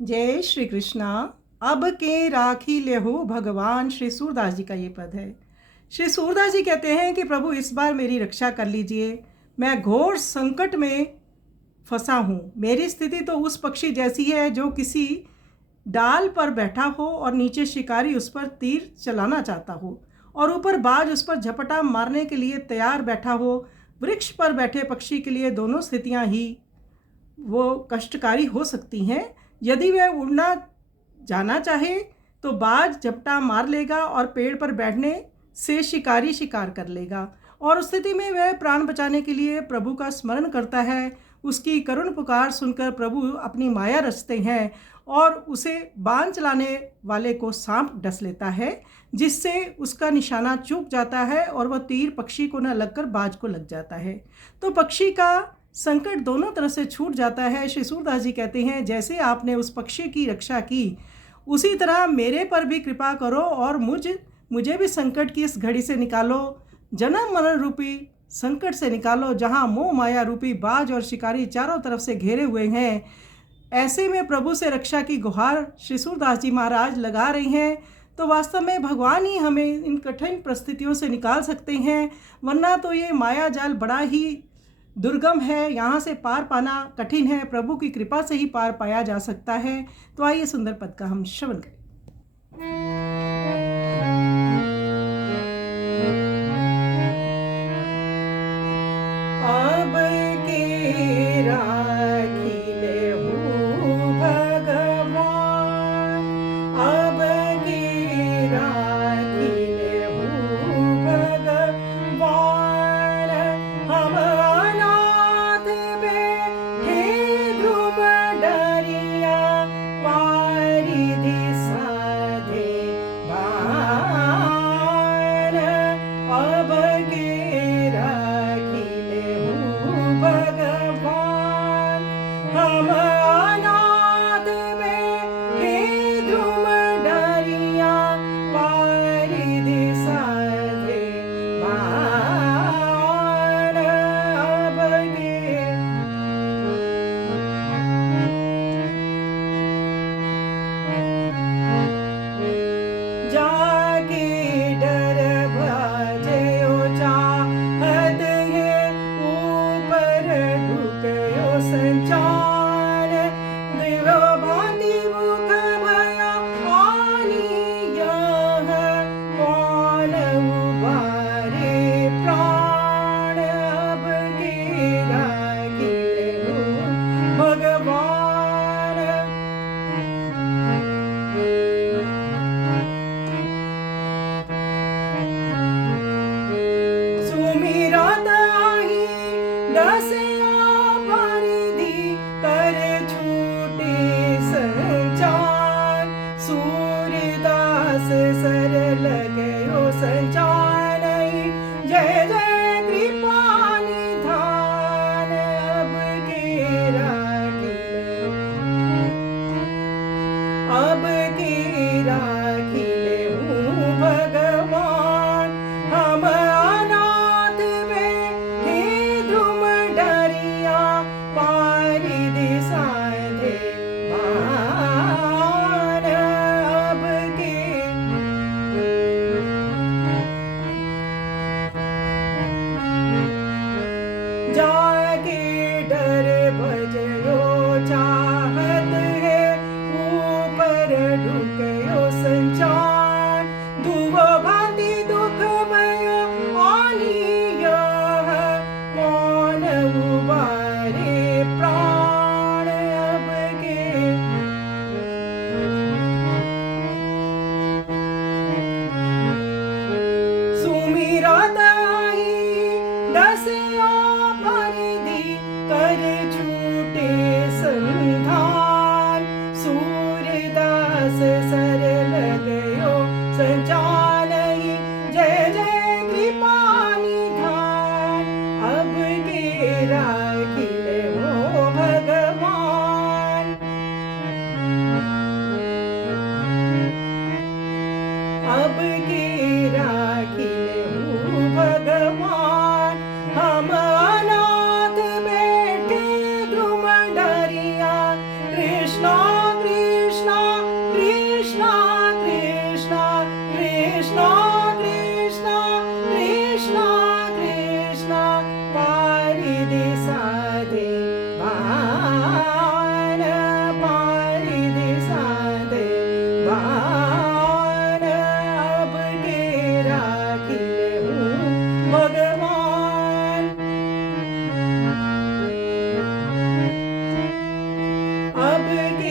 जय श्री कृष्णा। अब के राखी लेहु भगवान, श्री सूरदास जी का ये पद है। श्री सूरदास जी कहते हैं कि प्रभु इस बार मेरी रक्षा कर लीजिए, मैं घोर संकट में फंसा हूँ। मेरी स्थिति तो उस पक्षी जैसी है जो किसी डाल पर बैठा हो और नीचे शिकारी उस पर तीर चलाना चाहता हो और ऊपर बाज उस पर झपटा मारने के लिए तैयार बैठा हो। वृक्ष पर बैठे पक्षी के लिए दोनों स्थितियाँ ही वो कष्टकारी हो सकती हैं। यदि वह उड़ना जाना चाहे तो बाज झपटा मार लेगा और पेड़ पर बैठने से शिकारी शिकार कर लेगा, और उस स्थिति में वह प्राण बचाने के लिए प्रभु का स्मरण करता है। उसकी करुण पुकार सुनकर प्रभु अपनी माया रचते हैं और उसे बाण चलाने वाले को सांप डस लेता है, जिससे उसका निशाना चूक जाता है और वह तीर पक्षी को न लगकर बाज को लग जाता है। तो पक्षी का संकट दोनों तरफ से छूट जाता है। श्री सूरदास जी कहते हैं, जैसे आपने उस पक्षी की रक्षा की उसी तरह मेरे पर भी कृपा करो और मुझे भी संकट की इस घड़ी से निकालो, जन्म मरण रूपी संकट से निकालो, जहाँ मोह माया रूपी बाज और शिकारी चारों तरफ से घेरे हुए हैं। ऐसे में प्रभु से रक्षा की गुहार श्री सूरदास जी महाराज लगा रहे हैं। तो वास्तव में भगवान ही हमें इन कठिन परिस्थितियों से निकाल सकते हैं, वरना तो ये माया जाल बड़ा ही दुर्गम है, यहाँ से पार पाना कठिन है। प्रभु की कृपा से ही पार पाया जा सकता है। तो आइए सुंदर पद का हम श्रवण करें। अब के राखी लेहु भगवान, अब के राखी लेहु भगवान, हम अनाथ बैठे ध्रुव डरिया, वारिधि साधे बान। अब के राखी भगवान, हम अनाथ बैठे ध्रुव डरिया, वारिधि साधे बान। अब के जाके डर भजयो चाहत है, ऊपर ढुकयो संचार, दिव्य भांति मुख भया आनी, यह कौन उबारे प्राण। अब के राखी लेहु भगवान, सुमिरत आही दसिया परिधि, कर छूटे संचार, सूरदास सरल गयो संचार, जय जय कृपा निधान। अब के राखी अब के राखी लेहु भगवान, हम अनाथ बैठे ध्रुव डरिया, वारिधि साधे बान। अब के जाके डर भजयो चाहत है, ऊपर ढुकयो अब के